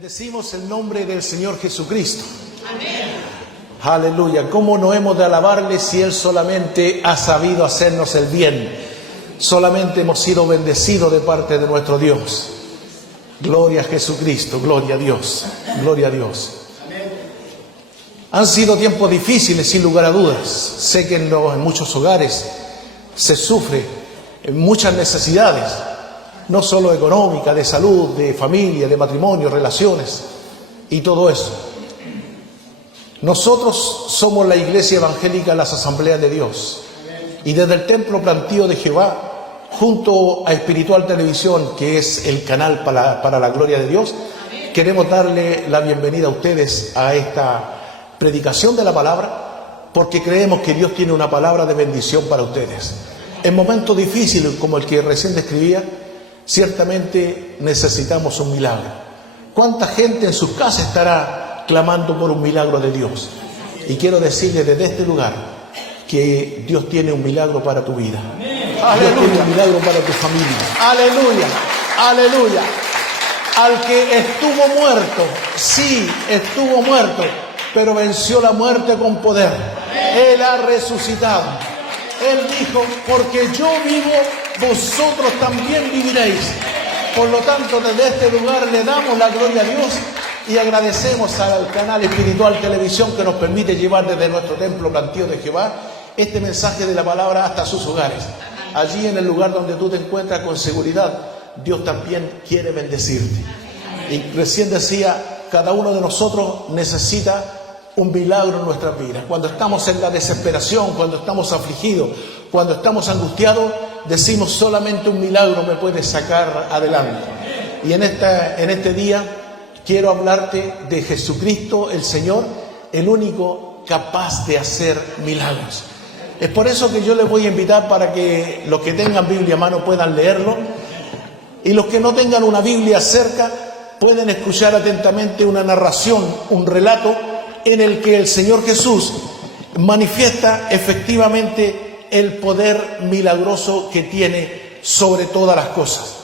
Bendecimos el nombre del Señor Jesucristo. Amén. Aleluya. ¿Cómo no hemos de alabarle si Él solamente ha sabido hacernos el bien? Solamente hemos sido bendecidos de parte de nuestro Dios. Gloria a Jesucristo, gloria a Dios, gloria a Dios. Han sido tiempos difíciles, sin lugar a dudas. Sé que en muchos hogares se sufre muchas necesidades, no solo económica, de salud, de familia, de matrimonio, relaciones y todo eso. Nosotros somos la Iglesia Evangélica de las Asambleas de Dios, y desde el Templo Plantío de Jehová, junto a Espiritual Televisión, que es el canal para la gloria de Dios, queremos darle la bienvenida a ustedes a esta predicación de la palabra, porque creemos que Dios tiene una palabra de bendición para ustedes. En momentos difíciles como el que recién describía, ciertamente necesitamos un milagro. ¿Cuánta gente en sus casas estará clamando por un milagro de Dios? Y quiero decirle desde este lugar que Dios tiene un milagro para tu vida. Dios tiene un milagro para tu familia. Aleluya, aleluya. Al que estuvo muerto, sí, estuvo muerto, pero venció la muerte con poder. Él ha resucitado. Él dijo, porque yo vivo, vosotros también viviréis. Por lo tanto, desde este lugar le damos la gloria a Dios y agradecemos al canal Espiritual Televisión que nos permite llevar desde nuestro Templo Plantío de Jehová este mensaje de la palabra hasta sus hogares. Allí en el lugar donde tú te encuentras con seguridad, Dios también quiere bendecirte. Y recién decía, cada uno de nosotros necesita un milagro en nuestras vidas. Cuando estamos en la desesperación, cuando estamos afligidos, cuando estamos angustiados, decimos solamente un milagro me puede sacar adelante. Y en este día quiero hablarte de Jesucristo, el Señor, el único capaz de hacer milagros. Es por eso que yo les voy a invitar para que los que tengan Biblia a mano puedan leerlo, y los que no tengan una Biblia cerca pueden escuchar atentamente una narración, un relato en el que el Señor Jesús manifiesta efectivamente el poder milagroso que tiene sobre todas las cosas.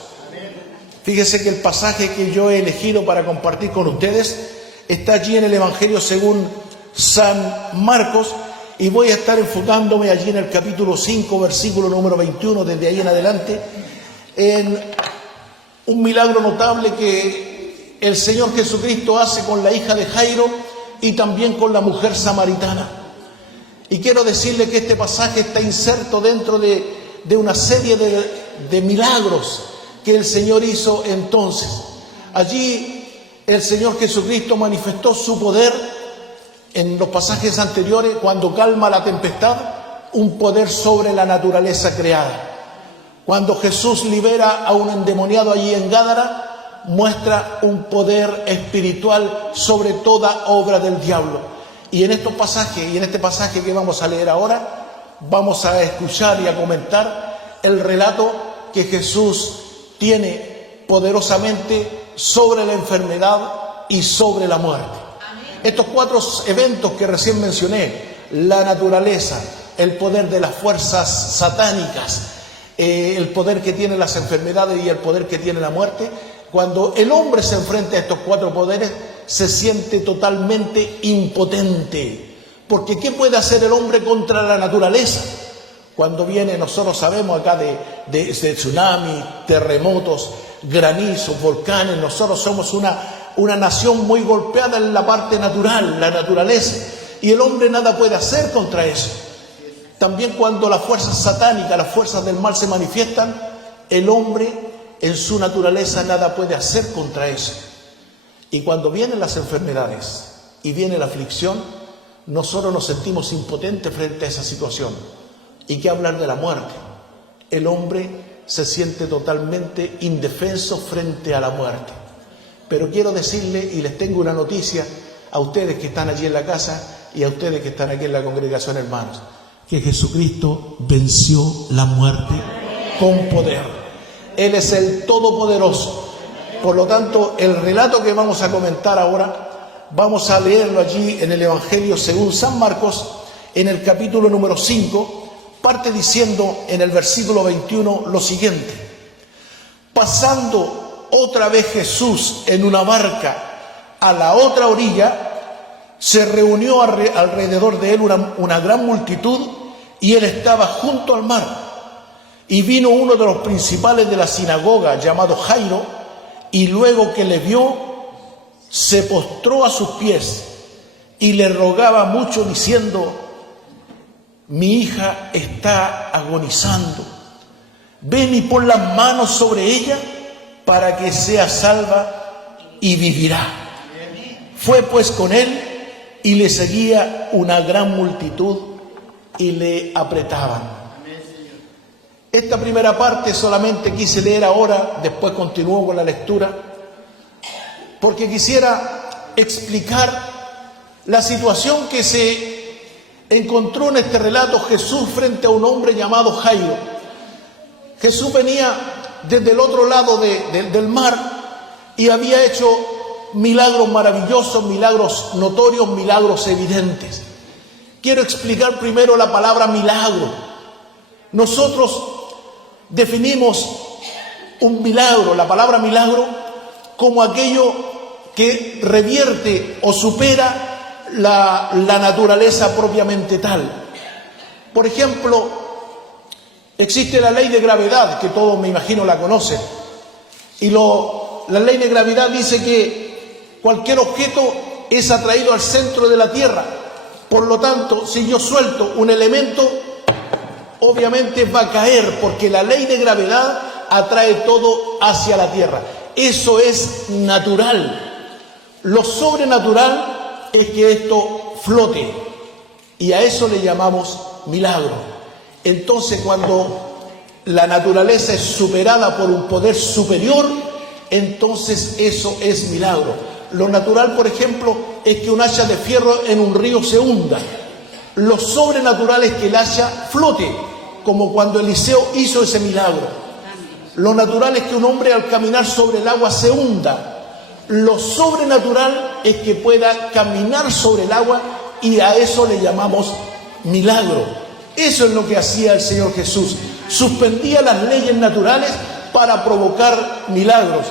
Fíjese que el pasaje que yo he elegido para compartir con ustedes está allí en el Evangelio según San Marcos, y voy a estar enfocándome allí en el capítulo 5, versículo número 21, desde ahí en adelante, en un milagro notable que el Señor Jesucristo hace con la hija de Jairo y también con la mujer samaritana. Y quiero decirle que este pasaje está inserto dentro de una serie de milagros que el Señor hizo entonces. Allí el Señor Jesucristo manifestó su poder en los pasajes anteriores cuando calma la tempestad, un poder sobre la naturaleza creada. Cuando Jesús libera a un endemoniado allí en Gádara, muestra un poder espiritual sobre toda obra del diablo. Y en estos pasajes, y en este pasaje que vamos a leer ahora, vamos a escuchar y a comentar el relato que Jesús tiene poderosamente sobre la enfermedad y sobre la muerte. Estos cuatro eventos que recién mencioné, la naturaleza, el poder de las fuerzas satánicas, el poder que tienen las enfermedades y el poder que tiene la muerte, cuando el hombre se enfrenta a estos cuatro poderes, se siente totalmente impotente. Porque ¿qué puede hacer el hombre contra la naturaleza? Cuando viene, nosotros sabemos acá de tsunami, terremotos, granizos, volcanes, nosotros somos una nación muy golpeada en la parte natural, la naturaleza, y el hombre nada puede hacer contra eso. También cuando las fuerzas satánicas, las fuerzas del mal se manifiestan, el hombre en su naturaleza nada puede hacer contra eso. Y cuando vienen las enfermedades y viene la aflicción, nosotros nos sentimos impotentes frente a esa situación. ¿Y qué hablar de la muerte? El hombre se siente totalmente indefenso frente a la muerte. Pero quiero decirle, y les tengo una noticia a ustedes que están allí en la casa y a ustedes que están aquí en la congregación, hermanos, que Jesucristo venció la muerte con poder. Él es el Todopoderoso. Por lo tanto, el relato que vamos a comentar ahora, vamos a leerlo allí en el Evangelio según San Marcos, en el capítulo número 5, parte diciendo en el versículo 21 lo siguiente: pasando otra vez Jesús en una barca a la otra orilla, se reunió alrededor de él una gran multitud, y él estaba junto al mar. Y vino uno de los principales de la sinagoga, llamado Jairo, y luego que le vio, se postró a sus pies y le rogaba mucho, diciendo: mi hija está agonizando, ven y pon las manos sobre ella para que sea salva y vivirá. Fue pues con él, y le seguía una gran multitud y le apretaban. Esta primera parte solamente quise leer ahora, después continúo con la lectura, porque quisiera explicar la situación que se encontró en este relato Jesús frente a un hombre llamado Jairo. Jesús venía desde el otro lado del mar y había hecho milagros maravillosos, milagros notorios, milagros evidentes. Quiero explicar primero la palabra milagro. Nosotros definimos un milagro, la palabra milagro, como aquello que revierte o supera la naturaleza propiamente tal. Por ejemplo, existe la ley de gravedad, que todos me imagino la conocen, y la ley de gravedad dice que cualquier objeto es atraído al centro de la Tierra. Por lo tanto, si yo suelto un elemento, obviamente va a caer, porque la ley de gravedad atrae todo hacia la Tierra. Eso es natural. Lo sobrenatural es que esto flote, y a eso le llamamos milagro. Entonces, cuando la naturaleza es superada por un poder superior, entonces eso es milagro. Lo natural, por ejemplo, es que un hacha de fierro en un río se hunda. Lo sobrenatural es que el hacha flote, como cuando Eliseo hizo ese milagro. Lo natural es que un hombre al caminar sobre el agua se hunda. Lo sobrenatural es que pueda caminar sobre el agua, y a eso le llamamos milagro. Eso es lo que hacía el Señor Jesús. Suspendía las leyes naturales para provocar milagros.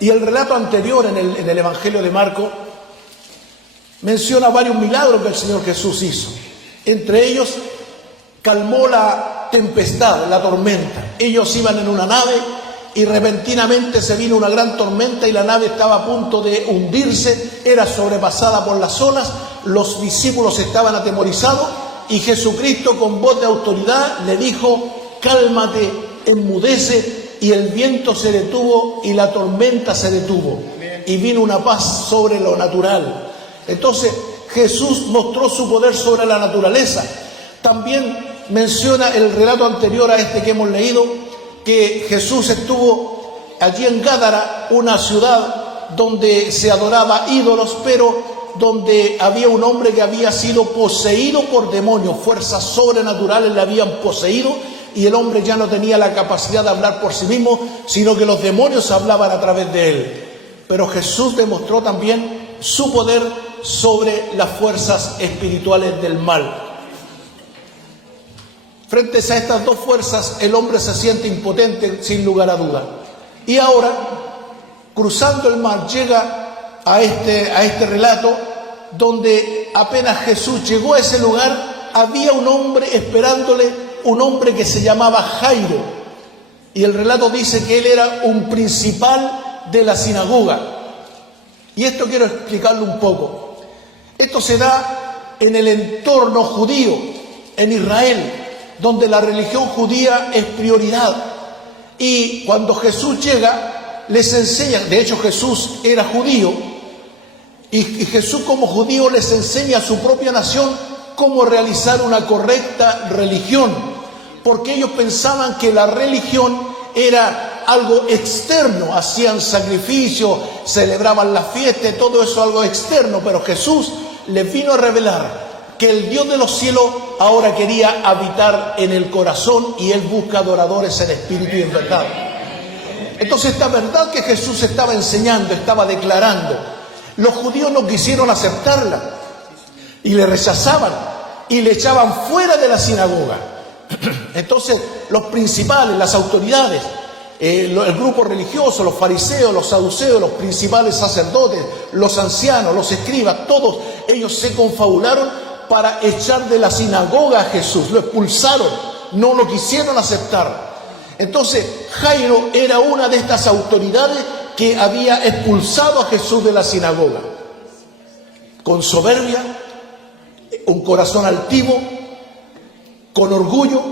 Y el relato anterior en el Evangelio de Marcos menciona varios milagros que el Señor Jesús hizo. Entre ellos, calmó la tempestad, la tormenta. Ellos iban en una nave y repentinamente se vino una gran tormenta y la nave estaba a punto de hundirse, era sobrepasada por las olas. Los discípulos estaban atemorizados y Jesucristo, con voz de autoridad, le dijo: cálmate, enmudece. Y el viento se detuvo y la tormenta se detuvo. Y vino una paz sobre lo natural. Entonces Jesús mostró su poder sobre la naturaleza. También menciona el relato anterior a este que hemos leído, que Jesús estuvo allí en Gádara, una ciudad donde se adoraba ídolos, pero donde había un hombre que había sido poseído por demonios. Fuerzas sobrenaturales le habían poseído, y el hombre ya no tenía la capacidad de hablar por sí mismo, sino que los demonios hablaban a través de él. Pero Jesús demostró también su poder sobre las fuerzas espirituales del mal. Frente a estas dos fuerzas, el hombre se siente impotente, sin lugar a duda. Y ahora, cruzando el mar, llega a este relato, donde apenas Jesús llegó a ese lugar, había un hombre esperándole, un hombre que se llamaba Jairo. Y el relato dice que él era un principal de la sinagoga. Y esto quiero explicarlo un poco. Esto se da en el entorno judío, en Israel, donde la religión judía es prioridad. Y cuando Jesús llega, les enseña, de hecho Jesús era judío, y Jesús como judío les enseña a su propia nación cómo realizar una correcta religión, porque ellos pensaban que la religión era algo externo, hacían sacrificios, celebraban las fiestas, todo eso algo externo, pero Jesús les vino a revelar que el Dios de los cielos ahora quería habitar en el corazón, y Él busca adoradores en espíritu y en verdad. Entonces, esta verdad que Jesús estaba enseñando, estaba declarando, los judíos no quisieron aceptarla y le rechazaban y le echaban fuera de la sinagoga. Entonces, los principales, las autoridades, el grupo religioso, los fariseos, los saduceos, los principales sacerdotes, los ancianos, los escribas, todos ellos se confabularon para echar de la sinagoga a Jesús. Lo expulsaron, no lo quisieron aceptar. Entonces, Jairo era una de estas autoridades que había expulsado a Jesús de la sinagoga. Con soberbia, un corazón altivo, con orgullo,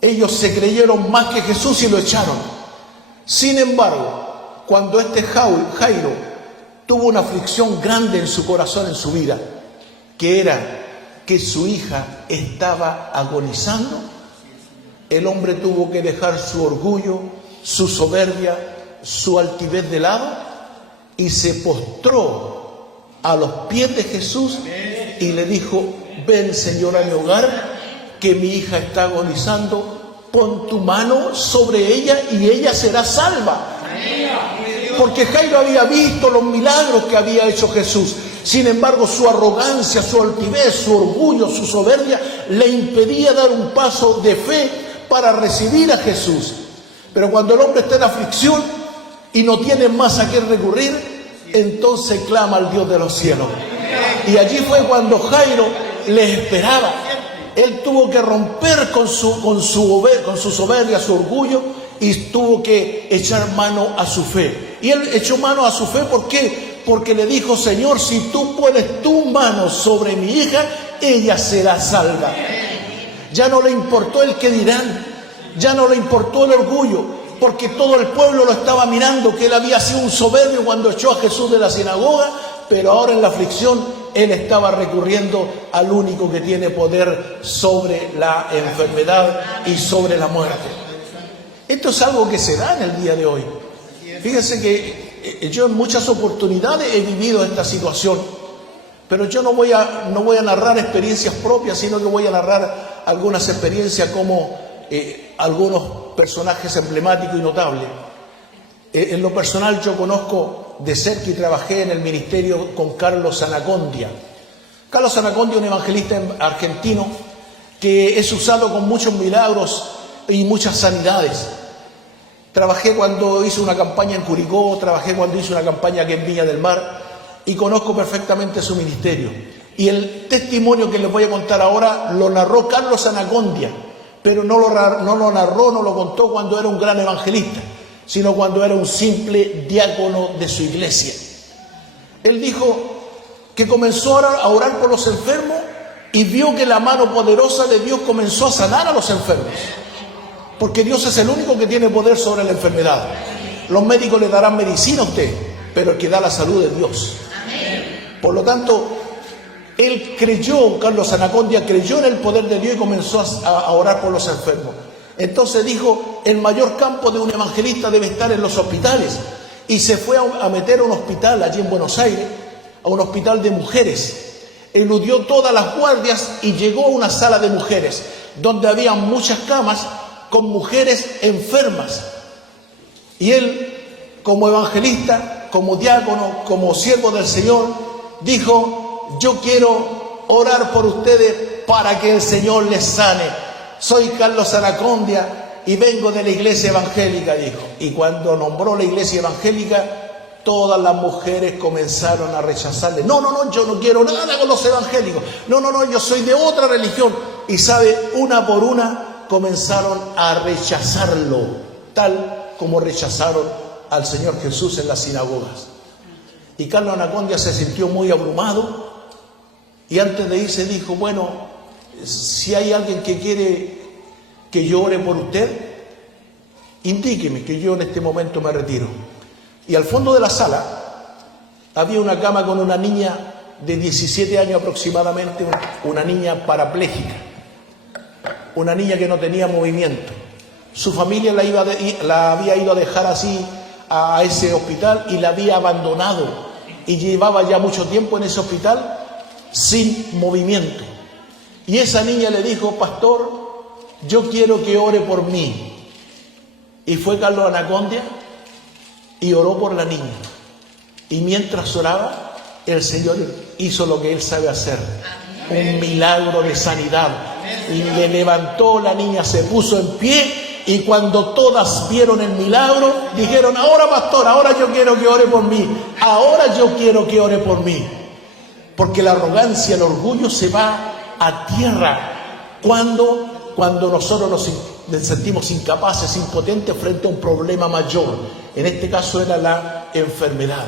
ellos se creyeron más que Jesús y lo echaron. Sin embargo, cuando este Jairo tuvo una aflicción grande en su corazón, en su vida, que era que su hija estaba agonizando, el hombre tuvo que dejar su orgullo, su soberbia, su altivez de lado y se postró a los pies de Jesús y le dijo: ven, Señor, a mi hogar, que mi hija está agonizando, pon tu mano sobre ella y ella será salva. Porque Jairo había visto los milagros que había hecho Jesús. Sin embargo, su arrogancia, su altivez, su orgullo, su soberbia le impedía dar un paso de fe para recibir a Jesús. Pero cuando el hombre está en aflicción y no tiene más a qué recurrir, entonces clama al Dios de los cielos. Y allí fue cuando Jairo le esperaba. Él tuvo que romper con su soberbia, su orgullo, y tuvo que echar mano a su fe. Y él echó mano a su fe, ¿por qué? Porque le dijo: Señor, si tú pones tu mano sobre mi hija, ella será salva. Ya no le importó el que dirán, ya no le importó el orgullo, porque todo el pueblo lo estaba mirando, que él había sido un soberbio cuando echó a Jesús de la sinagoga, pero ahora en la aflicción él estaba recurriendo al único que tiene poder sobre la enfermedad y sobre la muerte. Esto es algo que se da en el día de hoy. Fíjense que yo en muchas oportunidades he vivido esta situación, pero yo no voy a narrar experiencias propias, sino que voy a narrar algunas experiencias como algunos personajes emblemáticos y notables. En lo personal, yo conozco de cerca y trabajé en el ministerio con Carlos Anacondia. Carlos Anacondia, un evangelista argentino que es usado con muchos milagros y muchas sanidades. Trabajé cuando hice una campaña en Curicó, trabajé cuando hice una campaña aquí en Viña del Mar y conozco perfectamente su ministerio. Y el testimonio que les voy a contar ahora lo narró Carlos Anacondia, pero no lo narró, no lo contó cuando era un gran evangelista, sino cuando era un simple diácono de su iglesia. Él dijo que comenzó a orar por los enfermos y vio que la mano poderosa de Dios comenzó a sanar a los enfermos. Porque Dios es el único que tiene poder sobre la enfermedad. Los médicos le darán medicina a usted, pero el que da la salud es Dios. Por lo tanto, él creyó, Carlos Anacondia creyó en el poder de Dios y comenzó a orar por los enfermos. Entonces dijo: el mayor campo de un evangelista debe estar en los hospitales. Y se fue a meter a un hospital allí en Buenos Aires, a un hospital de mujeres. Eludió todas las guardias y llegó a una sala de mujeres, donde había muchas camas con mujeres enfermas. Y él, como evangelista, como diácono, como siervo del Señor, dijo: yo quiero orar por ustedes para que el Señor les sane. Soy Carlos Anacondia y vengo de la iglesia evangélica, dijo. Y cuando nombró la iglesia evangélica, todas las mujeres comenzaron a rechazarle. No, yo no quiero nada con los evangélicos. No, yo soy de otra religión. Y sabe, una por una comenzaron a rechazarlo, tal como rechazaron al Señor Jesús en las sinagogas. Y Carlos Anacondia se sintió muy abrumado y antes de irse dijo: bueno, si hay alguien que quiere que yo ore por usted, indíqueme, que yo en este momento me retiro. Y al fondo de la sala había una cama con una niña de 17 años aproximadamente, una niña parapléjica, una niña que no tenía movimiento. Su familia la había ido a dejar así a ese hospital y la había abandonado, y llevaba ya mucho tiempo en ese hospital sin movimiento. Y esa niña le dijo: pastor, yo quiero que ore por mí. Y fue Carlos Anacondia y oró por la niña. Y mientras oraba, el Señor hizo lo que Él sabe hacer: un milagro de sanidad, Y le levantó, la niña se puso en pie. Y cuando todas vieron el milagro, dijeron: ahora, pastor, ahora yo quiero que ore por mí. Ahora yo quiero que ore por mí. Porque la arrogancia, el orgullo se va a tierra cuando nosotros nos sentimos incapaces, impotentes frente a un problema mayor. En este caso era la enfermedad.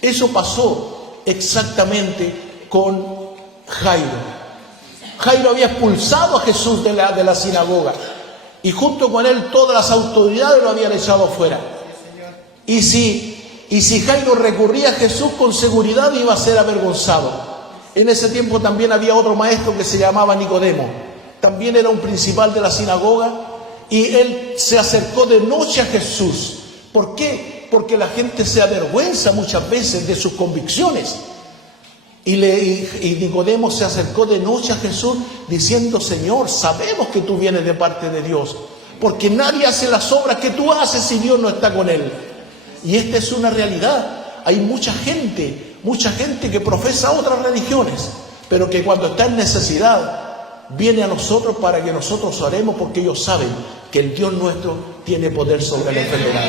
Eso pasó exactamente con Jairo. Jairo había expulsado a Jesús de la sinagoga. Y junto con él todas las autoridades lo habían echado afuera. Y si Jairo recurría a Jesús, con seguridad iba a ser avergonzado. En ese tiempo también había otro maestro que se llamaba Nicodemo. También era un principal de la sinagoga. Y él se acercó de noche a Jesús. ¿Por qué? Porque la gente se avergüenza muchas veces de sus convicciones. Y Nicodemo se acercó de noche a Jesús diciendo: Señor, sabemos que tú vienes de parte de Dios, porque nadie hace las obras que tú haces si Dios no está con él. Y esta es una realidad. Hay mucha gente que profesa otras religiones, pero que cuando está en necesidad viene a nosotros para que nosotros oremos, porque ellos saben que el Dios nuestro tiene poder sobre la enfermedad.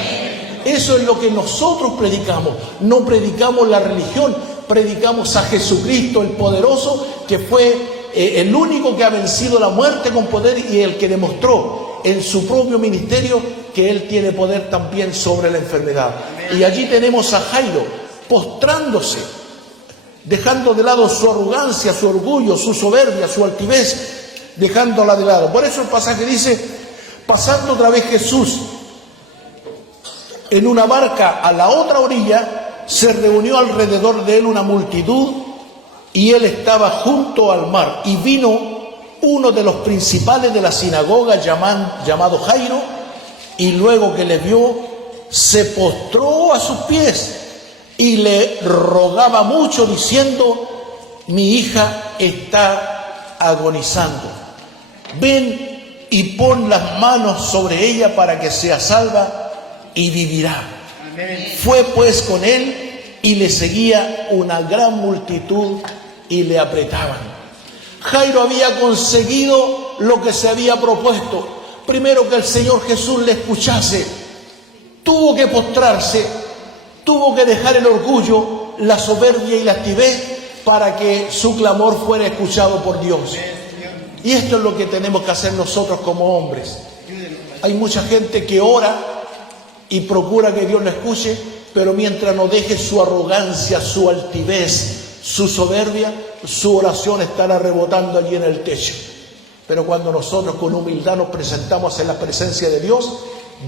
Eso es lo que nosotros predicamos. No predicamos la religión, predicamos a Jesucristo el poderoso, que fue el único que ha vencido la muerte con poder y el que demostró en su propio ministerio que Él tiene poder también sobre la enfermedad. Y allí tenemos a Jairo postrándose, dejando de lado su arrogancia, su orgullo, su soberbia, su altivez, dejándola de lado. Por eso el pasaje dice: pasando otra vez Jesús en una barca a la otra orilla, se reunió alrededor de él una multitud, y él estaba junto al mar. Y vino uno de los principales de la sinagoga, llamado Jairo, y luego que le vio, se postró a sus pies y le rogaba mucho, diciendo: mi hija está agonizando. Ven y pon las manos sobre ella para que sea salva y vivirá. Amén. Fue pues con él, y le seguía una gran multitud y le apretaban. Jairo había conseguido lo que se había propuesto. Primero, que el Señor Jesús le escuchase. Tuvo que postrarse, tuvo que dejar el orgullo, la soberbia y la altivez para que su clamor fuera escuchado por Dios. Y esto es lo que tenemos que hacer nosotros como hombres. Hay mucha gente que ora y procura que Dios lo escuche, pero mientras no deje su arrogancia, su altivez, su soberbia, su oración estará rebotando allí en el techo. Pero cuando nosotros con humildad nos presentamos en la presencia de Dios,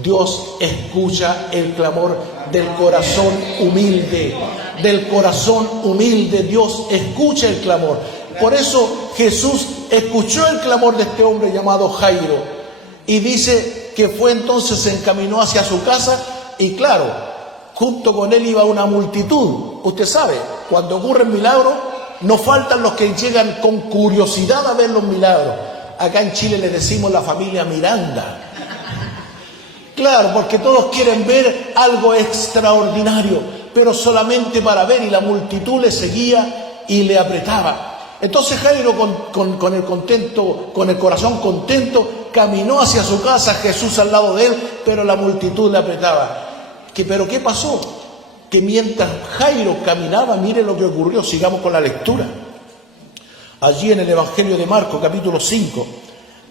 Dios escucha el clamor del corazón humilde. Del corazón humilde Dios escucha el clamor. Por eso Jesús escuchó el clamor de este hombre llamado Jairo. Y dice que fue entonces, se encaminó hacia su casa, y claro, junto con él iba una multitud. Usted sabe, cuando ocurren milagros, no faltan los que llegan con curiosidad a ver los milagros. Acá en Chile le decimos la familia Miranda. Claro, porque todos quieren ver algo extraordinario, pero solamente para ver, y la multitud le seguía y le apretaba. Entonces Jairo, con el corazón contento, caminó hacia su casa, Jesús al lado de él, pero la multitud le apretaba. ¿Pero qué pasó? Que mientras Jairo caminaba, mire lo que ocurrió. Sigamos con la lectura. Allí en el Evangelio de Marcos, capítulo 5,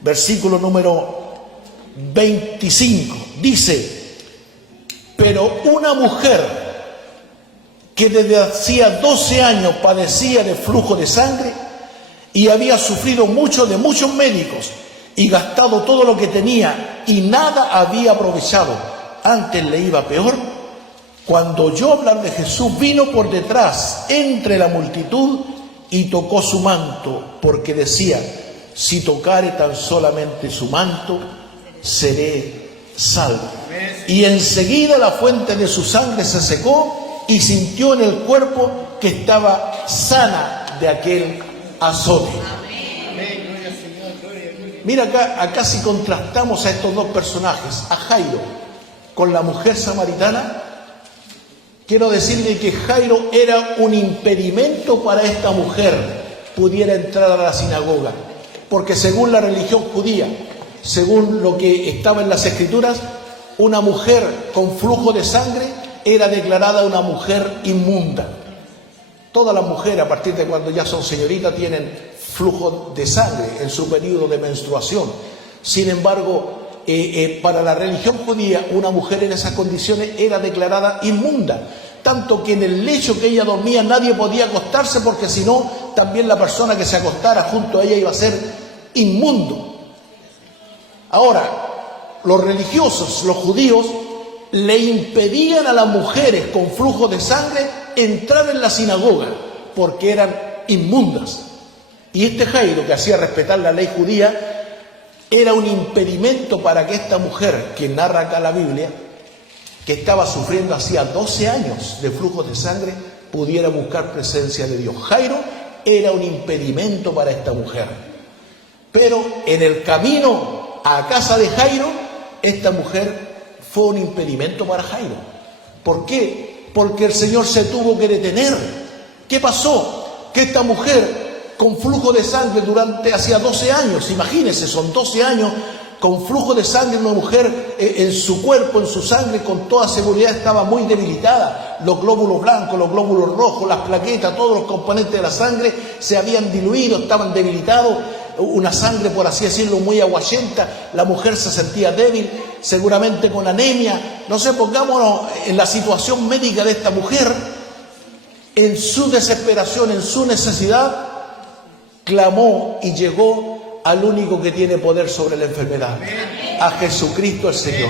versículo número 25, dice: pero una mujer que desde hacía 12 años padecía de flujo de sangre y había sufrido mucho de muchos médicos y gastado todo lo que tenía y nada había aprovechado, antes le iba peor, cuando oyó hablar de Jesús, vino por detrás entre la multitud y tocó su manto, porque decía: si tocare tan solamente su manto, seré salvo. Y enseguida la fuente de su sangre se secó, y sintió en el cuerpo que estaba sana de aquel azote. Mira acá si contrastamos a estos dos personajes, a Jairo con la mujer samaritana, quiero decirle que Jairo era un impedimento para esta mujer pudiera entrar a la sinagoga. Porque según la religión judía, según lo que estaba en las Escrituras, una mujer con flujo de sangre era declarada una mujer inmunda. Todas las mujeres, a partir de cuando ya son señoritas, tienen flujo de sangre en su periodo de menstruación. Sin embargo, para la religión judía, una mujer en esas condiciones era declarada inmunda. Tanto que en el lecho que ella dormía nadie podía acostarse, porque si no, también la persona que se acostara junto a ella iba a ser inmundo. Ahora, los religiosos, los judíos, le impedían a las mujeres con flujo de sangre entrar en la sinagoga, porque eran inmundas. Y este Jairo, que hacía respetar la ley judía, era un impedimento para que esta mujer, que narra acá la Biblia, que estaba sufriendo hacía 12 años de flujo de sangre, pudiera buscar presencia de Dios. Jairo era un impedimento para esta mujer. Pero en el camino a casa de Jairo, esta mujer fue un impedimento para Jairo. ¿Por qué? Porque el Señor se tuvo que detener. ¿Qué pasó? Que esta mujer con flujo de sangre hacía 12 años, imagínense, son 12 años con flujo de sangre, una mujer en su cuerpo, en su sangre, con toda seguridad estaba muy debilitada. Los glóbulos blancos, los glóbulos rojos, las plaquetas, todos los componentes de la sangre se habían diluido, estaban debilitados. Una sangre, por así decirlo, muy aguachenta. La mujer se sentía débil, seguramente con anemia. No sé, pongámonos en la situación médica de esta mujer. En su desesperación, en su necesidad, clamó y llegó al único que tiene poder sobre la enfermedad, a Jesucristo el Señor.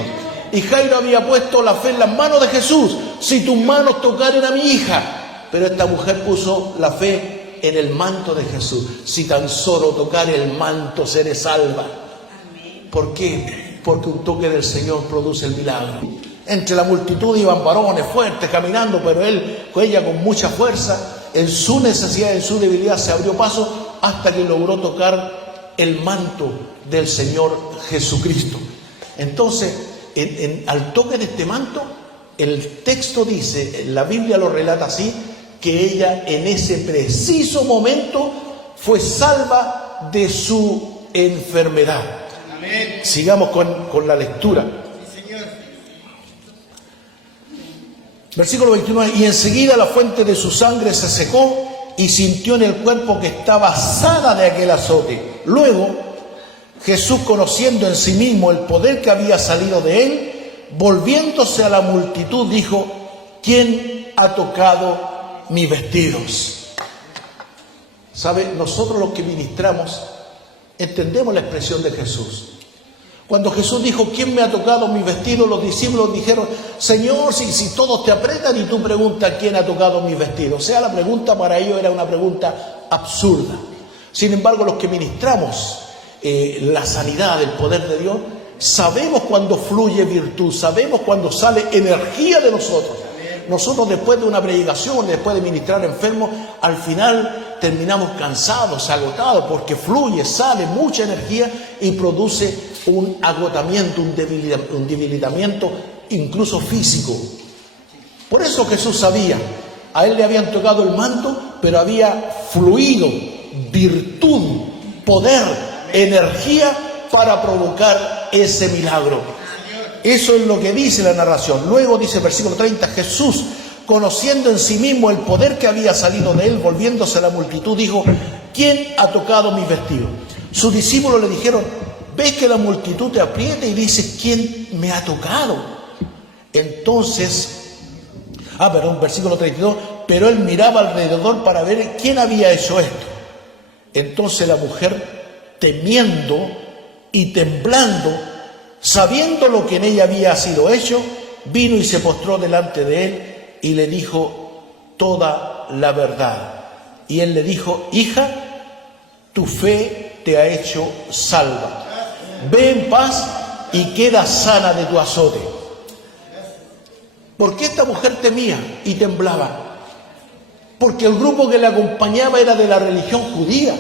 Y Jairo había puesto la fe en las manos de Jesús. Si tus manos tocaren a mi hija. Pero esta mujer puso la fe en el manto de Jesús. Si tan solo tocar el manto, seré salva. ¿Por qué? Porque un toque del Señor produce el milagro. Entre la multitud iban varones fuertes caminando, pero ella con mucha fuerza, en su necesidad, en su debilidad, se abrió paso hasta que logró tocar el manto del Señor Jesucristo. Entonces, al toque de este manto, el texto dice, la Biblia lo relata así, que ella en ese preciso momento fue salva de su enfermedad. Amén. Sigamos con la lectura. Sí, señor. Versículo 29. Y enseguida la fuente de su sangre se secó y sintió en el cuerpo que estaba sana de aquel azote. Luego, Jesús, conociendo en sí mismo el poder que había salido de él, volviéndose a la multitud, dijo: ¿quién ha tocado mis vestidos? ¿Sabe? Nosotros los que ministramos entendemos la expresión de Jesús. Cuando Jesús dijo: ¿quién me ha tocado mis vestidos?, los discípulos dijeron: Señor, si todos te apretan y tú preguntas ¿quién ha tocado mis vestidos? O sea, la pregunta para ellos era una pregunta absurda. Sin embargo, los que ministramos la sanidad del poder de Dios, sabemos cuando fluye virtud, sabemos cuando sale energía de nosotros. Nosotros, después de una predicación, después de ministrar enfermos, al final terminamos cansados, agotados, porque fluye, sale mucha energía y produce un agotamiento, un debilitamiento incluso físico. Por eso Jesús sabía, a él le habían tocado el manto, pero había fluido virtud, poder, energía para provocar ese milagro. Eso es lo que dice la narración. Luego dice el versículo 30, Jesús, conociendo en sí mismo el poder que había salido de él, volviéndose a la multitud, dijo: ¿quién ha tocado mis vestidos? Sus discípulos le dijeron: ¿ves que la multitud te aprieta y dices ¿quién me ha tocado? Entonces, versículo 32, pero él miraba alrededor para ver quién había hecho esto. Entonces la mujer, temiendo y temblando, sabiendo lo que en ella había sido hecho, vino y se postró delante de él y le dijo toda la verdad. Y él le dijo: hija, tu fe te ha hecho salva. Ve en paz y queda sana de tu azote. ¿Por qué esta mujer temía y temblaba? Porque el grupo que la acompañaba era de la religión judía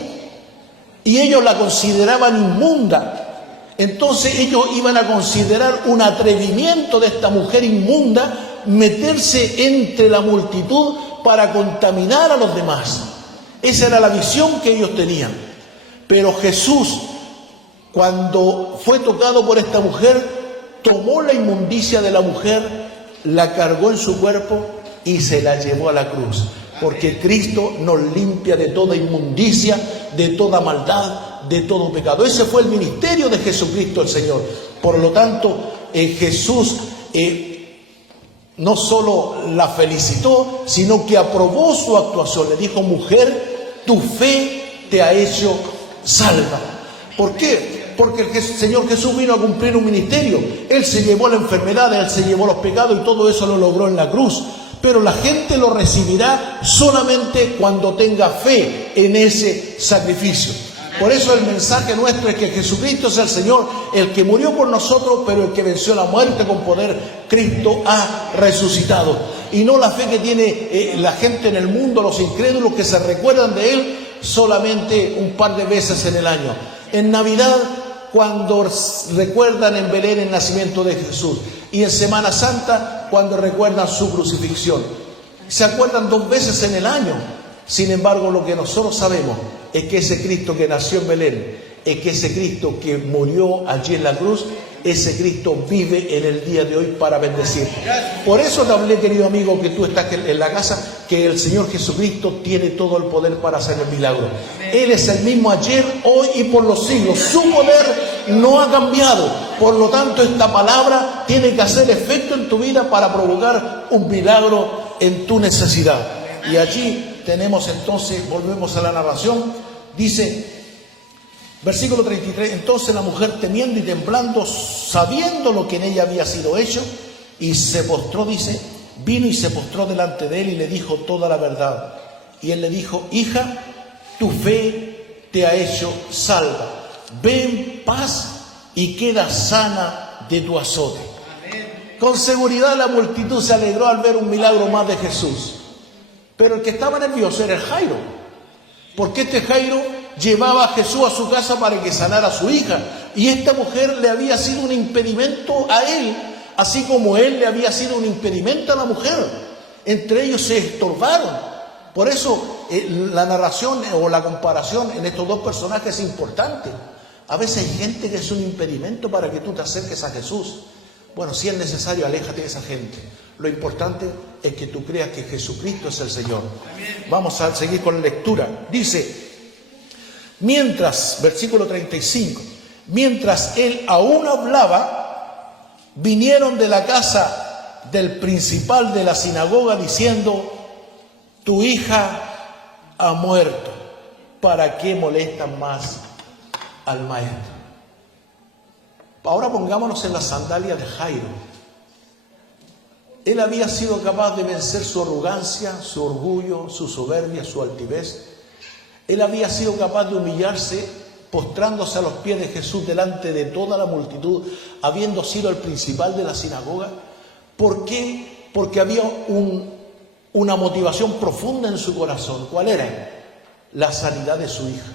y ellos la consideraban inmunda. Entonces ellos iban a considerar un atrevimiento de esta mujer inmunda meterse entre la multitud para contaminar a los demás. Esa era la visión que ellos tenían. Pero Jesús, cuando fue tocado por esta mujer, tomó la inmundicia de la mujer, la cargó en su cuerpo y se la llevó a la cruz. Porque Cristo nos limpia de toda inmundicia, de toda maldad, de todo pecado. Ese fue el ministerio de Jesucristo el Señor. Por lo tanto, Jesús no solo la felicitó, sino que aprobó su actuación. Le dijo: mujer, tu fe te ha hecho salva. ¿Por qué? Porque el Señor Jesús vino a cumplir un ministerio. Él se llevó la enfermedad, Él se llevó los pecados y todo eso lo logró en la cruz. Pero la gente lo recibirá solamente cuando tenga fe en ese sacrificio. Por eso el mensaje nuestro es que Jesucristo es el Señor, el que murió por nosotros, pero el que venció la muerte con poder. Cristo ha resucitado. Y no la fe que tiene la gente en el mundo, los incrédulos, que se recuerdan de Él solamente un par de veces en el año. En Navidad, cuando recuerdan en Belén el nacimiento de Jesús, y en Semana Santa, cuando recuerdan su crucifixión. Se acuerdan 2 veces en el año. Sin embargo, lo que nosotros sabemos es que ese Cristo que nació en Belén, es que ese Cristo que murió allí en la cruz, ese Cristo vive en el día de hoy para bendecirte. Por eso te hablé, querido amigo, que tú estás en la casa, que el Señor Jesucristo tiene todo el poder para hacer el milagro. Él es el mismo ayer, hoy y por los siglos. Su poder no ha cambiado. Por lo tanto, esta palabra tiene que hacer efecto en tu vida para provocar un milagro en tu necesidad. Y allí tenemos entonces, volvemos a la narración, dice, versículo 33, entonces la mujer, temiendo y temblando, sabiendo lo que en ella había sido hecho, y se postró, dice, vino y se postró delante de él y le dijo toda la verdad. Y él le dijo: hija, tu fe te ha hecho salva. Ve en paz y queda sana de tu azote. Con seguridad la multitud se alegró al ver un milagro más de Jesús. Pero el que estaba nervioso era el Jairo. Porque este Jairo llevaba a Jesús a su casa para que sanara a su hija. Y esta mujer le había sido un impedimento a él, así como él le había sido un impedimento a la mujer. Entre ellos se estorbaron. Por eso la narración o la comparación en estos dos personajes es importante. A veces hay gente que es un impedimento para que tú te acerques a Jesús. Bueno, si es necesario, aléjate de esa gente. Lo importante es que tú creas que Jesucristo es el Señor. Vamos a seguir con la lectura. Dice, mientras, versículo 35, mientras él aún hablaba, vinieron de la casa del principal de la sinagoga diciendo: tu hija ha muerto, ¿para qué molestan más al maestro? Ahora pongámonos en las sandalias de Jairo. Él había sido capaz de vencer su arrogancia, su orgullo, su soberbia, su altivez. Él había sido capaz de humillarse, postrándose a los pies de Jesús delante de toda la multitud, habiendo sido el principal de la sinagoga. ¿Por qué? Porque había una motivación profunda en su corazón. ¿Cuál era? La sanidad de su hija.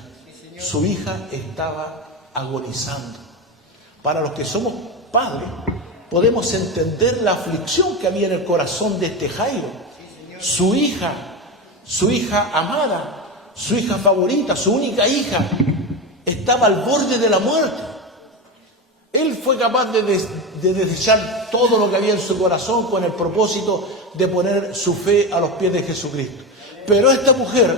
Su hija estaba agonizando. Para los que somos padres, podemos entender la aflicción que había en el corazón de este Jairo. Su hija amada, su hija favorita, su única hija, estaba al borde de la muerte. Él fue capaz de desechar todo lo que había en su corazón con el propósito de poner su fe a los pies de Jesucristo. Pero esta mujer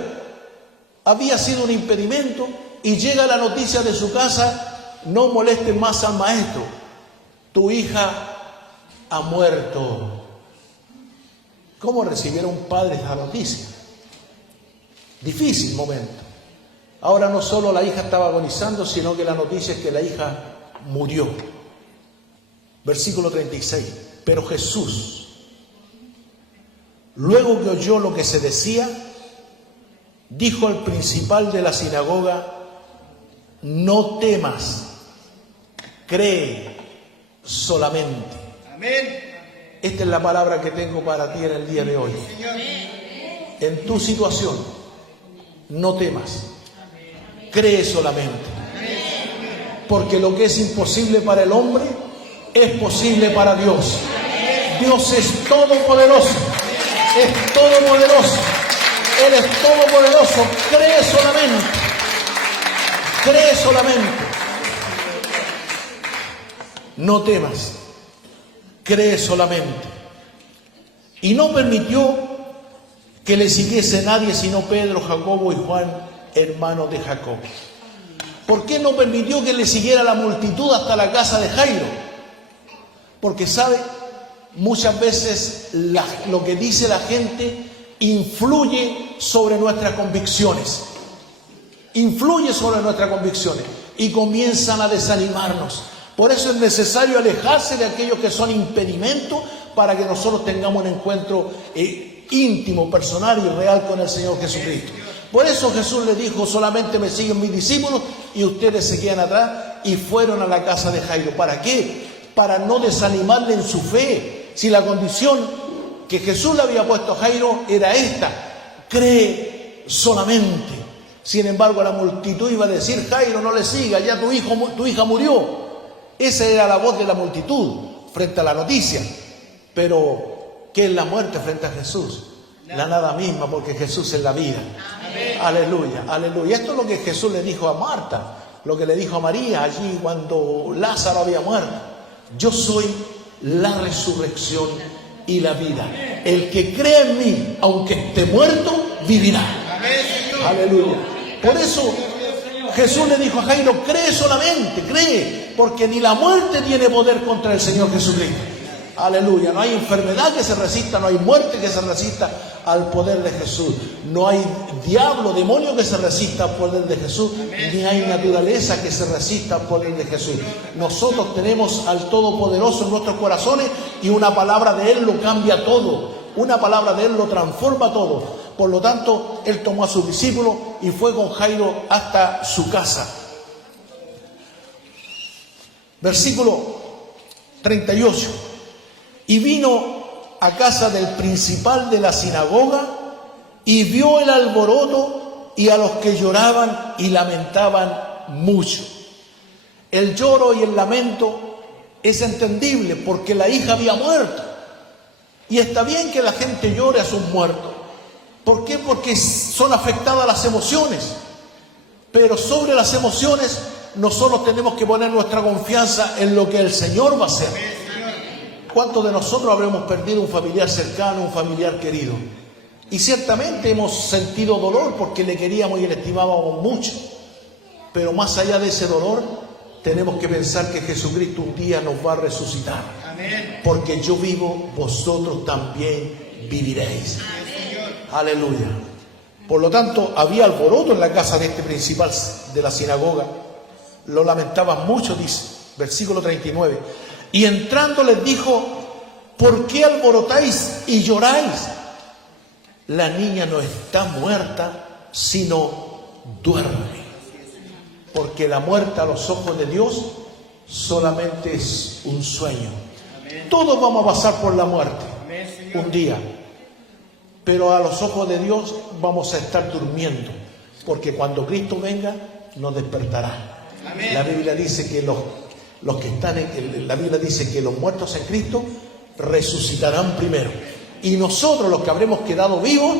había sido un impedimento y llega la noticia de su casa: no molesten más al maestro, tu hija ha muerto. ¿Cómo recibieron padres la noticia? Difícil momento. Ahora no solo la hija estaba agonizando, sino que la noticia es que la hija murió. Versículo 36. Pero Jesús, luego que oyó lo que se decía, dijo al principal de la sinagoga: no temas, cree solamente. Amén. Esta es la palabra que tengo para ti en el día de hoy. En tu situación, no temas, cree solamente. Porque lo que es imposible para el hombre es posible para Dios. Dios es todopoderoso, es todopoderoso. Él es todopoderoso, cree solamente. cree solamente. No temas, cree solamente. Y no permitió que le siguiese nadie sino Pedro, Jacobo y Juan, hermanos de Jacob. ¿Por qué no permitió que le siguiera la multitud hasta la casa de Jairo? Porque sabe, muchas veces lo que dice la gente influye sobre nuestras convicciones. Influye sobre nuestras convicciones y comienzan a desanimarnos. Por eso es necesario alejarse de aquellos que son impedimentos para que nosotros tengamos un encuentro íntimo, personal y real con el Señor Jesucristo. Por eso Jesús le dijo: solamente me siguen mis discípulos y ustedes se quedan atrás, y fueron a la casa de Jairo. ¿Para qué? Para no desanimarle en su fe. Si la condición que Jesús le había puesto a Jairo era esta: cree solamente. Sin embargo, la multitud iba a decir: Jairo, no le sigas, ya tu hija murió. Esa era la voz de la multitud frente a la noticia. Pero, ¿qué es la muerte frente a Jesús? La nada misma, porque Jesús es la vida. Amén. Aleluya, aleluya. Esto es lo que Jesús le dijo a Marta, lo que le dijo a María allí cuando Lázaro había muerto. Yo soy la resurrección y la vida. El que cree en mí, aunque esté muerto, vivirá. Amén. Aleluya. Por eso Jesús le dijo a Jairo: cree solamente, cree, porque ni la muerte tiene poder contra el Señor Jesucristo. Aleluya. No hay enfermedad que se resista, no hay muerte que se resista al poder de Jesús. No hay diablo, demonio que se resista al poder de Jesús, ni hay naturaleza que se resista al poder de Jesús. Nosotros tenemos al Todopoderoso en nuestros corazones, y una palabra de Él lo cambia todo. Una palabra de Él lo transforma todo. Por lo tanto, Él tomó a sus discípulos y fue con Jairo hasta su casa. Versículo 38. Y vino a casa del principal de la sinagoga y vio el alboroto y a los que lloraban y lamentaban mucho. El lloro y el lamento es entendible porque la hija había muerto. Y está bien que la gente llore a sus muertos. ¿Por qué? Porque son afectadas las emociones. Pero sobre las emociones nosotros tenemos que poner nuestra confianza en lo que el Señor va a hacer. ¿Cuántos de nosotros habremos perdido un familiar cercano, un familiar querido? Y ciertamente hemos sentido dolor porque le queríamos y le estimábamos mucho. Pero más allá de ese dolor, tenemos que pensar que Jesucristo un día nos va a resucitar. Amén. Porque yo vivo, vosotros también viviréis. Amén. Aleluya. Por lo tanto, había alboroto en la casa de este principal de la sinagoga. Lo lamentaban mucho, dice, versículo 39. Y entrando les dijo: ¿por qué alborotáis y lloráis? La niña no está muerta, sino duerme. Porque la muerte a los ojos de Dios solamente es un sueño. Todos vamos a pasar por la muerte un día. Pero a los ojos de Dios vamos a estar durmiendo. Porque cuando Cristo venga, nos despertará. La Biblia dice que la Biblia dice que los muertos en Cristo resucitarán primero. Y nosotros, los que habremos quedado vivos,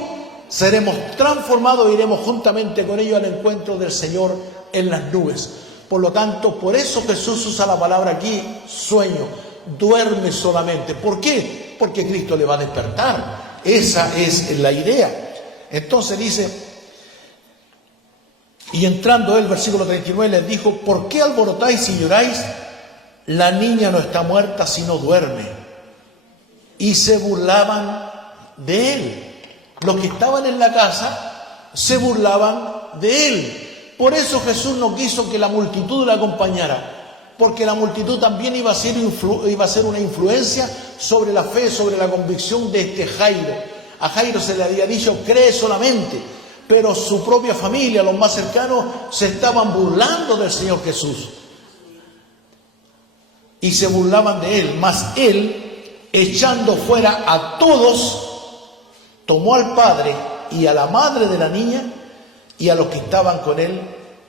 seremos transformados e iremos juntamente con ellos al encuentro del Señor en las nubes. Por lo tanto, por eso Jesús usa la palabra aquí, sueño. Duerme solamente. ¿Por qué? Porque Cristo le va a despertar. Esa es la idea. Entonces dice: y entrando él, versículo 39, les dijo: ¿por qué alborotáis y lloráis? La niña no está muerta, sino duerme. Y se burlaban de él. Los que estaban en la casa se burlaban de él. Por eso Jesús no quiso que la multitud la acompañara, porque la multitud también iba a ser una influencia sobre la fe, sobre la convicción de este Jairo. A Jairo se le había dicho: cree solamente. Pero su propia familia, los más cercanos, se estaban burlando del Señor Jesús. Y se burlaban de él. Mas él, echando fuera a todos, tomó al padre y a la madre de la niña y a los que estaban con él,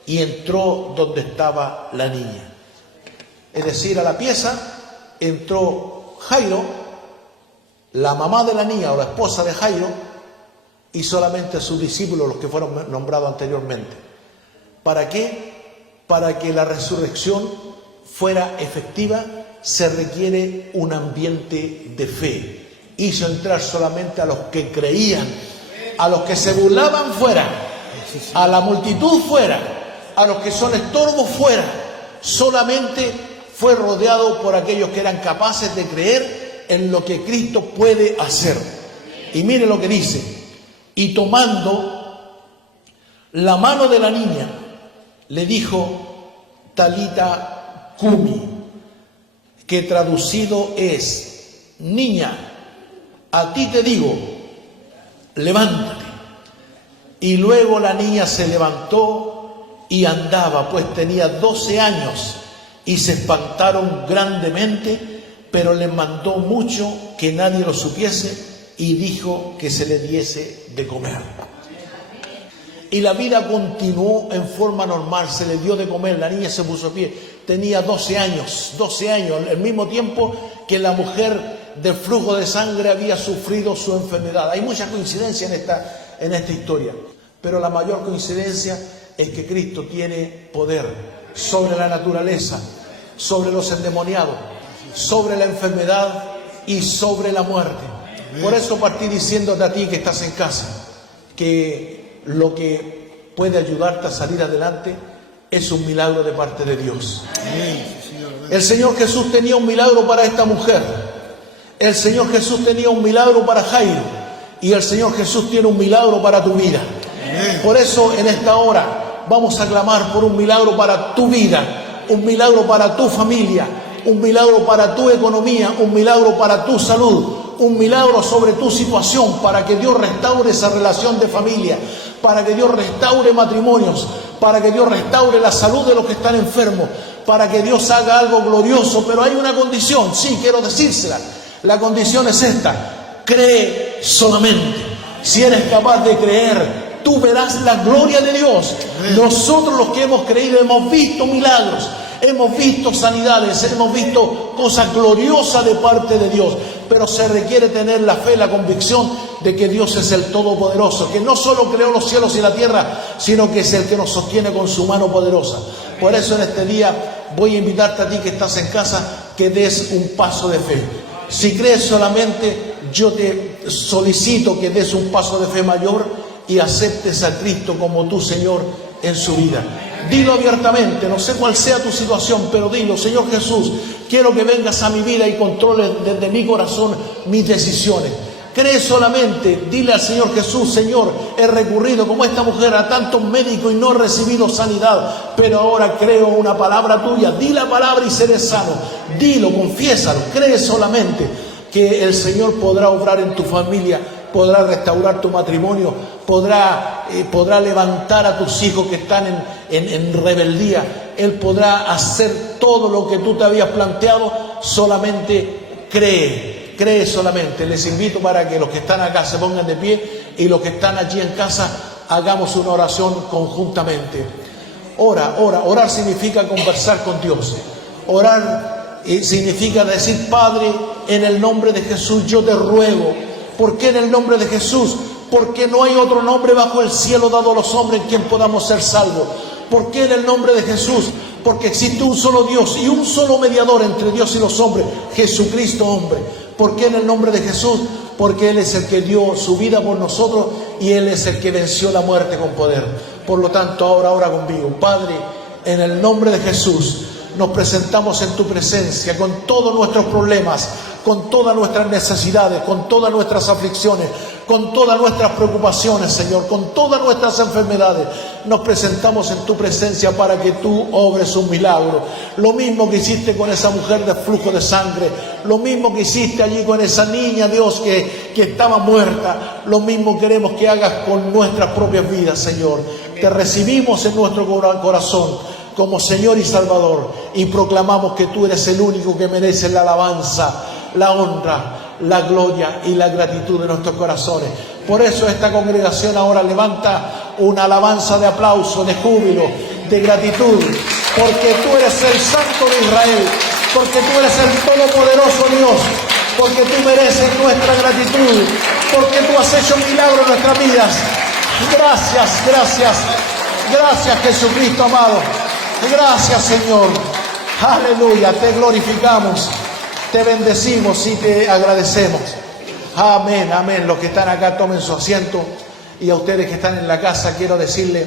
y entró donde estaba la niña. Es decir, a la pieza entró Jairo, la mamá de la niña o la esposa de Jairo, y solamente sus discípulos, los que fueron nombrados anteriormente. ¿Para qué? para que la resurrección fuera efectiva, se requiere un ambiente de fe. Hizo entrar solamente a los que creían, a los que se burlaban fuera, a la multitud fuera, a los que son estorbos fuera. Solamente fue rodeado por aquellos que eran capaces de creer en lo que Cristo puede hacer. Y mire lo que dice: y tomando la mano de la niña, le dijo, Talita Cumi, que traducido es, niña, a ti te digo, levántate. Y luego la niña se levantó y andaba, pues tenía 12 años, y se espantaron grandemente, pero les mandó mucho que nadie lo supiese, y dijo que se le diese de comer. Y la vida continuó en forma normal, se le dio de comer, la niña se puso a pie, tenía 12 años, al mismo tiempo que la mujer del flujo de sangre había sufrido su enfermedad. Hay mucha coincidencia en esta historia, pero la mayor coincidencia es que Cristo tiene poder sobre la naturaleza, sobre los endemoniados, sobre la enfermedad y sobre la muerte. Por eso partí diciéndote a ti que estás en casa, que lo que puede ayudarte a salir adelante es un milagro de parte de Dios. El Señor Jesús tenía un milagro para esta mujer. El Señor Jesús tenía un milagro para Jairo. Y el Señor Jesús tiene un milagro para tu vida. Por eso en esta hora vamos a clamar por un milagro para tu vida, un milagro para tu familia, un milagro para tu economía, un milagro para tu salud, un milagro sobre tu situación, para que Dios restaure esa relación de familia, para que Dios restaure matrimonios, para que Dios restaure la salud de los que están enfermos, para que Dios haga algo glorioso. Pero hay una condición, sí, quiero decírsela. La condición es esta: cree solamente. Si eres capaz de creer, tú verás la gloria de Dios. Nosotros los que hemos creído hemos visto milagros, hemos visto sanidades, hemos visto cosas gloriosas de parte de Dios. Pero se requiere tener la fe, la convicción de que Dios es el Todopoderoso, que no solo creó los cielos y la tierra, sino que es el que nos sostiene con su mano poderosa. Por eso en este día voy a invitarte a ti que estás en casa, que des un paso de fe. Si crees solamente, yo te solicito que des un paso de fe mayor y aceptes a Cristo como tu Señor en su vida. Dilo abiertamente, no sé cuál sea tu situación, pero dilo: Señor Jesús, quiero que vengas a mi vida y controles desde mi corazón mis decisiones. Cree solamente, dile al Señor Jesús: Señor, he recurrido como esta mujer a tantos médicos y no he recibido sanidad, pero ahora creo una palabra tuya. Di la palabra y seré sano. Dilo, confiésalo, cree solamente que el Señor podrá obrar en tu familia, podrá restaurar tu matrimonio, podrá levantar a tus hijos que están en rebeldía. Él podrá hacer todo lo que tú te habías planteado. Solamente cree solamente. Les invito para que los que están acá se pongan de pie y los que están allí en casa hagamos una oración conjuntamente. Orar significa conversar con Dios. Orar significa decir: Padre, en el nombre de Jesús yo te ruego. ¿Por qué en el nombre de Jesús? Porque no hay otro nombre bajo el cielo dado a los hombres en quien podamos ser salvos. ¿Por qué en el nombre de Jesús? Porque existe un solo Dios y un solo mediador entre Dios y los hombres, Jesucristo hombre. ¿Por qué en el nombre de Jesús? Porque Él es el que dio su vida por nosotros y Él es el que venció la muerte con poder. Por lo tanto, ahora ora conmigo. Padre, en el nombre de Jesús, nos presentamos en tu presencia con todos nuestros problemas, con todas nuestras necesidades, con todas nuestras aflicciones, con todas nuestras preocupaciones, Señor, con todas nuestras enfermedades. Nos presentamos en tu presencia para que tú obres un milagro. Lo mismo que hiciste con esa mujer de flujo de sangre, lo mismo que hiciste allí con esa niña, Dios, que estaba muerta, lo mismo queremos que hagas con nuestras propias vidas, Señor. Te recibimos en nuestro corazón como Señor y Salvador, y proclamamos que tú eres el único que merece la alabanza, la honra, la gloria y la gratitud de nuestros corazones. Por eso esta congregación ahora levanta una alabanza de aplauso, de júbilo, de gratitud, porque tú eres el Santo de Israel, porque tú eres el Todopoderoso Dios, porque tú mereces nuestra gratitud, porque tú has hecho milagros en nuestras vidas. Gracias, gracias, gracias, Jesucristo amado. Gracias, Señor. Aleluya, te glorificamos, te bendecimos y te agradecemos. Amén, amén. Los que están acá tomen su asiento, y a ustedes que están en la casa quiero decirle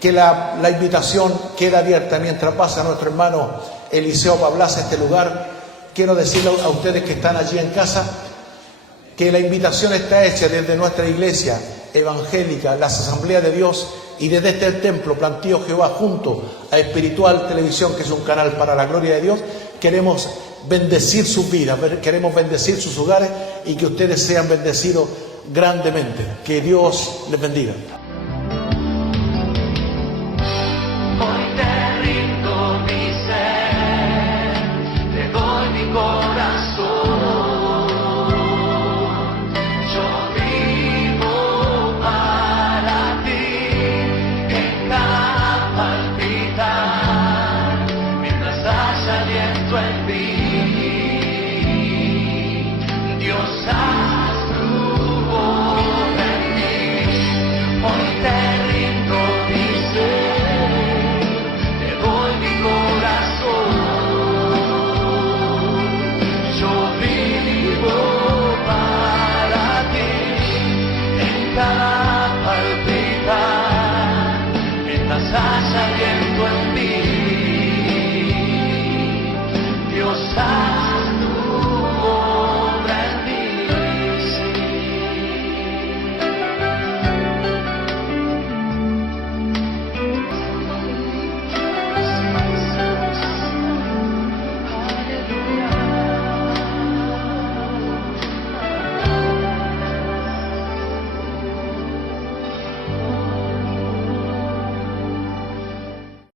que la invitación queda abierta mientras pasa nuestro hermano Eliseo Pablas a este lugar. Quiero decirle a ustedes que están allí en casa que la invitación está hecha desde nuestra iglesia evangélica, las Asambleas de Dios, y desde este templo Plantío Jehová junto a Espiritual Televisión, que es un canal para la gloria de Dios. Queremos bendecir sus vidas, queremos bendecir sus hogares y que ustedes sean bendecidos grandemente. Que Dios les bendiga. Hoy te rindo mi ser, te doy mi corazón. Yo vivo para ti en cada palpitar, mientras haya aliento en mí. Dios, haz tu obra en mí. Hoy te rindo mi ser, te doy mi corazón. Yo vivo para ti en cada palpitar, mientras haya aliento en mí. Dios,